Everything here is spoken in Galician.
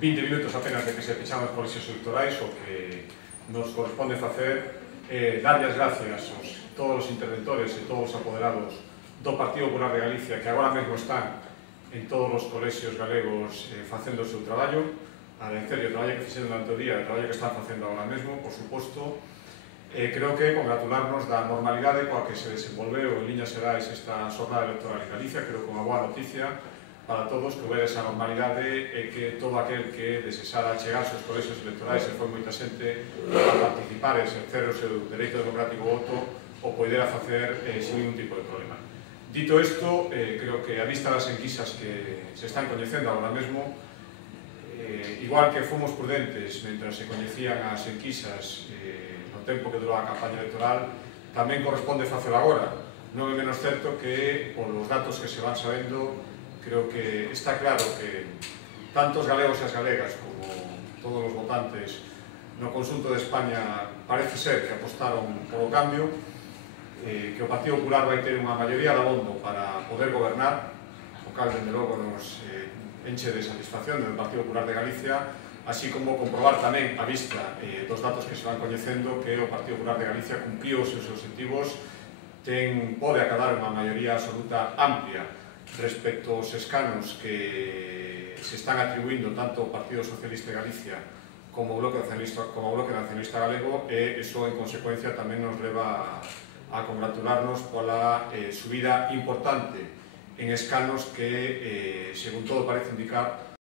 20 minutos apenas de que se pechan os colexios electorais, o que nos corresponde facer darlle as gracias a todos os interventores e todos os apoderados do Partido Popular de Galicia que agora mesmo están en todos os colexios galegos facendo o seu traballo, agradecerlle o traballo que fixeron durante o día, o traballo que están facendo agora mesmo, por suposto. Creo que congratularnos da normalidade coa que se desenvolveu en liñas xerais esta xornada electoral en Galicia. Creo que unha boa noticia para todos que houbera esa normalidade e que todo aquel que desexara chegarse aos colexios electorais e foi moita xente a participar e exercer o seu dereito democrático voto o poidera facer sin ningún tipo de problema. Dito isto, creo que a vista das enquisas que se están coñecendo agora mesmo, igual que fomos prudentes mentras se coñecían as enquisas no tempo que durou a campaña electoral, tamén corresponde facelo agora. Non é menos certo que, polos datos que se van sabendo, creo que está claro que tanto os galegos e as galegas como todos os votantes no conxunto de España parece ser que apostaron polo cambio, que o Partido Popular vai ter unha maioría de abondo para poder gobernar, o cal, dende logo, nos enche de satisfacción do Partido Popular de Galicia, así como comprobar tamén a vista dos datos que se van coñecendo que o Partido Popular de Galicia cumpliu os seus objetivos, pode acadar unha maioría absoluta amplia respecto aos escanos que se están atribuindo tanto ao Partido Socialista de Galicia como ao Bloque Nacionalista Galego, e iso en consecuencia tamén nos leva a congratularnos pola subida importante en escanos que, según todo parece indicar,